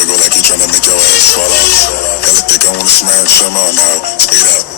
Wiggle like you tryna make your ass fall off. Hella thick, I wanna smash some on now. Speed up.